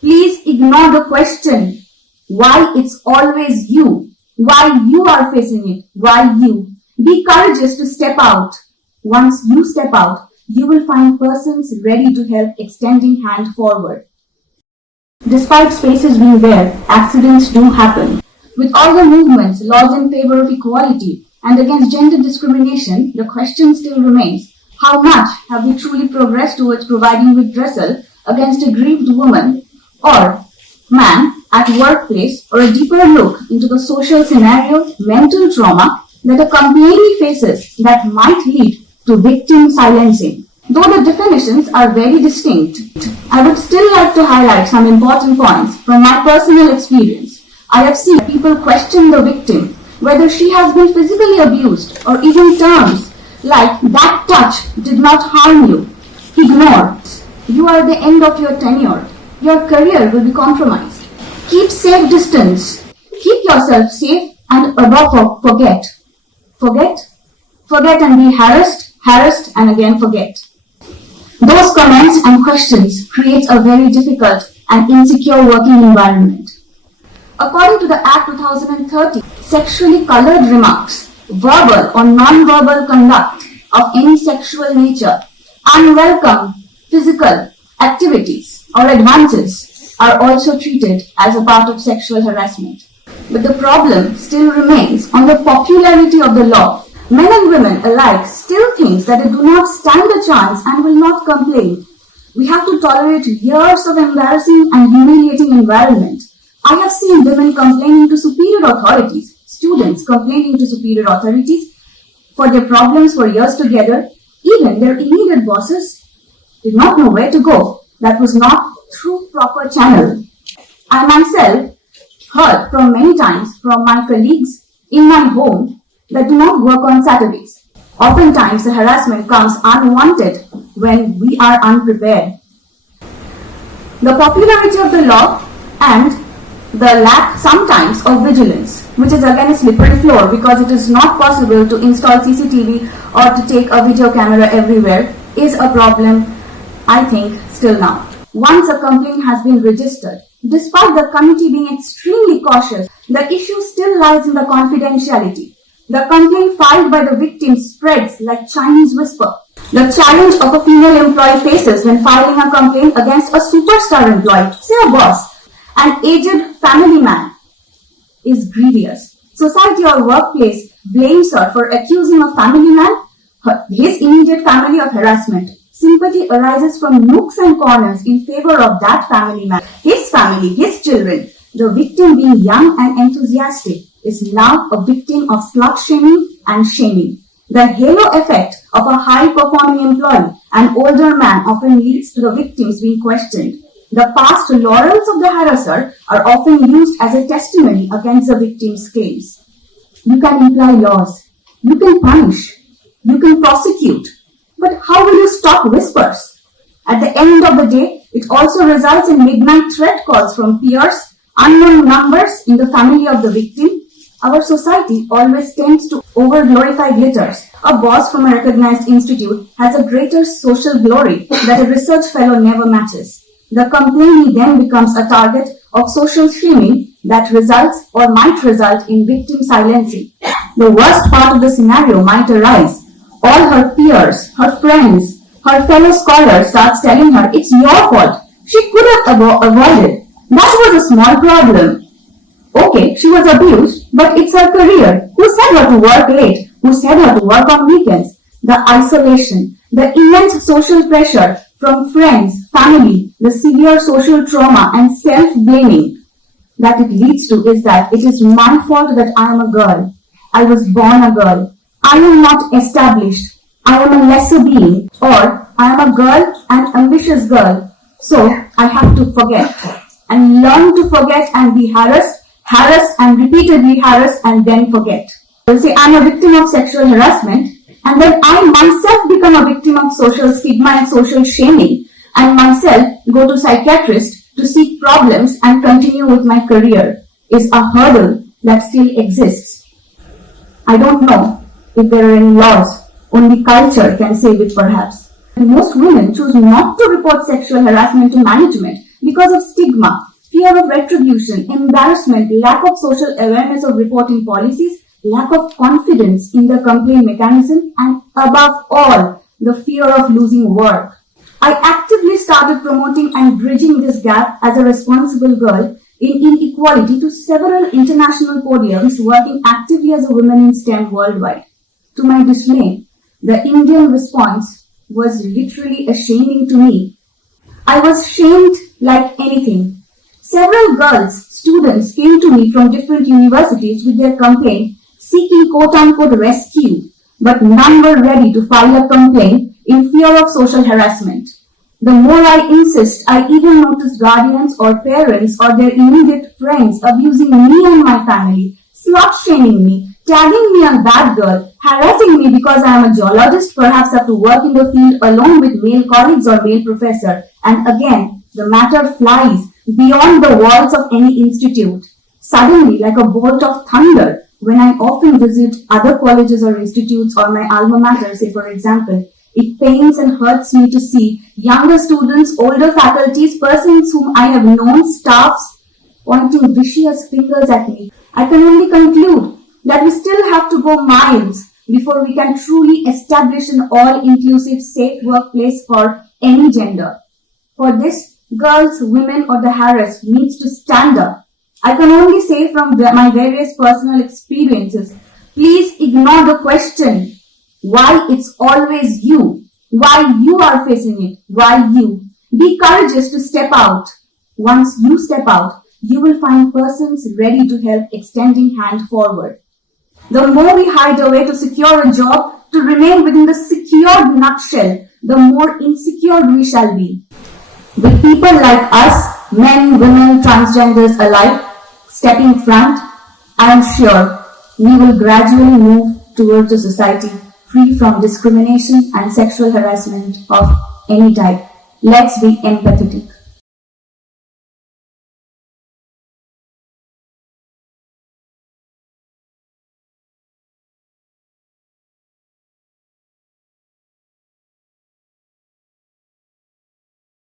Please ignore the question. Why it's always you? Why you are facing it? Why you? Be courageous to step out. Once you step out, you will find persons ready to help, extending hand forward. Despite spaces being there, accidents do happen. With all the movements, laws in favor of equality and against gender discrimination, the question still remains, how much have we truly progressed towards providing redressal against a grieved woman or man at workplace, or a deeper look into the social scenario, mental trauma that a complainee faces that might lead to victim silencing. Though the definitions are very distinct, I would still like to highlight some important points from my personal experience. I have seen people question the victim, whether she has been physically abused, or even terms like "that touch did not harm you." Ignore. You are the end of your tenure. Your career will be compromised. Keep safe distance. Keep yourself safe and above all, forget. Forget? Forget and be harassed and again forget. Those comments and questions create a very difficult and insecure working environment. According to the Act 2030, sexually colored remarks, verbal or non-verbal conduct of any sexual nature, unwelcome physical activities or advances are also treated as a part of sexual harassment. But the problem still remains on the popularity of the law. Men and women alike still think that they do not stand a chance and will not complain. We have to tolerate years of embarrassing and humiliating environment. I have seen women complaining to superior authorities, students complaining to superior authorities for their problems for years together. Even their immediate bosses did not know where to go. That was not through proper channel. I myself heard from many times from my colleagues in my home that do not work on Saturdays. Oftentimes the harassment comes unwanted when we are unprepared. The popularity of the law and the lack sometimes of vigilance, which is again a slippery floor because it is not possible to install CCTV or to take a video camera everywhere, is a problem, I think, still now. Once a complaint has been registered, despite the committee being extremely cautious, the issue still lies in the confidentiality. The complaint filed by the victim spreads like Chinese whisper. The challenge of a female employee faces when filing a complaint against a superstar employee, say a boss, an aged family man, is grievous. Society or workplace blames her for accusing a family man, his immediate family, of harassment. Sympathy arises from nooks and corners in favor of that family man, his family, his children. The victim, being young and enthusiastic, is now a victim of slut-shaming and shaming. The halo effect of a high-performing employee, an older man, often leads to the victims being questioned. The past laurels of the harasser are often used as a testimony against the victim's claims. You can imply laws, you can punish, you can prosecute, but how will you stop whispers? At the end of the day, it also results in midnight threat calls from peers, unknown numbers in the family of the victim. Our society always tends to over-glorify glitters. A boss from a recognized institute has a greater social glory that a research fellow never matches. The complainee then becomes a target of social shaming that results or might result in victim silencing. The worst part of the scenario might arise. All her peers, her friends, her fellow scholars starts telling her, it's your fault. She could have avoided. That was a small problem. Okay, she was abused, but it's her career. Who said her to work late? Who said her to work on weekends? The isolation, the immense social pressure from friends, family, the severe social trauma and self-blaming that it leads to is that it is my fault that I am a girl. I was born a girl. I am not established. I am a lesser being. Or I am a girl, an ambitious girl. So I have to forget and learn to forget and be harassed and repeatedly harassed and then forget. They'll say I'm a victim of sexual harassment and then I myself become a victim of social stigma and social shaming and myself go to psychiatrist to seek problems and continue with my career is a hurdle that still exists. I don't know if there are any laws, only culture can save it perhaps. Most women choose not to report sexual harassment to management because of stigma, fear of retribution, embarrassment, lack of social awareness of reporting policies, lack of confidence in the complaint mechanism, and above all, the fear of losing work. I actively started promoting and bridging this gap as a responsible girl in inequality to several international podiums, working actively as a woman in STEM worldwide. To my dismay, the Indian response was literally shaming to me. I was shamed like anything. Several girls, students came to me from different universities with their complaint seeking quote-unquote rescue, but none were ready to file a complaint in fear of social harassment. The more I insist, I even notice guardians or parents or their immediate friends abusing me and my family, slut-shaming me, tagging me a bad girl, harassing me because I am a geologist, perhaps have to work in the field along with male colleagues or male professor. And again, the matter flies beyond the walls of any institute. Suddenly, like a bolt of thunder, when I often visit other colleges or institutes or my alma mater, say for example, it pains and hurts me to see younger students, older faculties, persons whom I have known, staffs, pointing vicious fingers at me. I can only conclude that we still have to go miles before we can truly establish an all-inclusive, safe workplace for any gender. For this, girls, women, or the harassed needs to stand up. I can only say from my various personal experiences, please ignore the question, why it's always you, why you are facing it, why you. Be courageous to step out. Once you step out, you will find persons ready to help, extending hand forward. The more we hide away to secure a job, to remain within the secured nutshell, the more insecure we shall be. With people like us, men, women, transgenders alike, stepping front, I am sure we will gradually move towards a society free from discrimination and sexual harassment of any type. Let's be empathetic.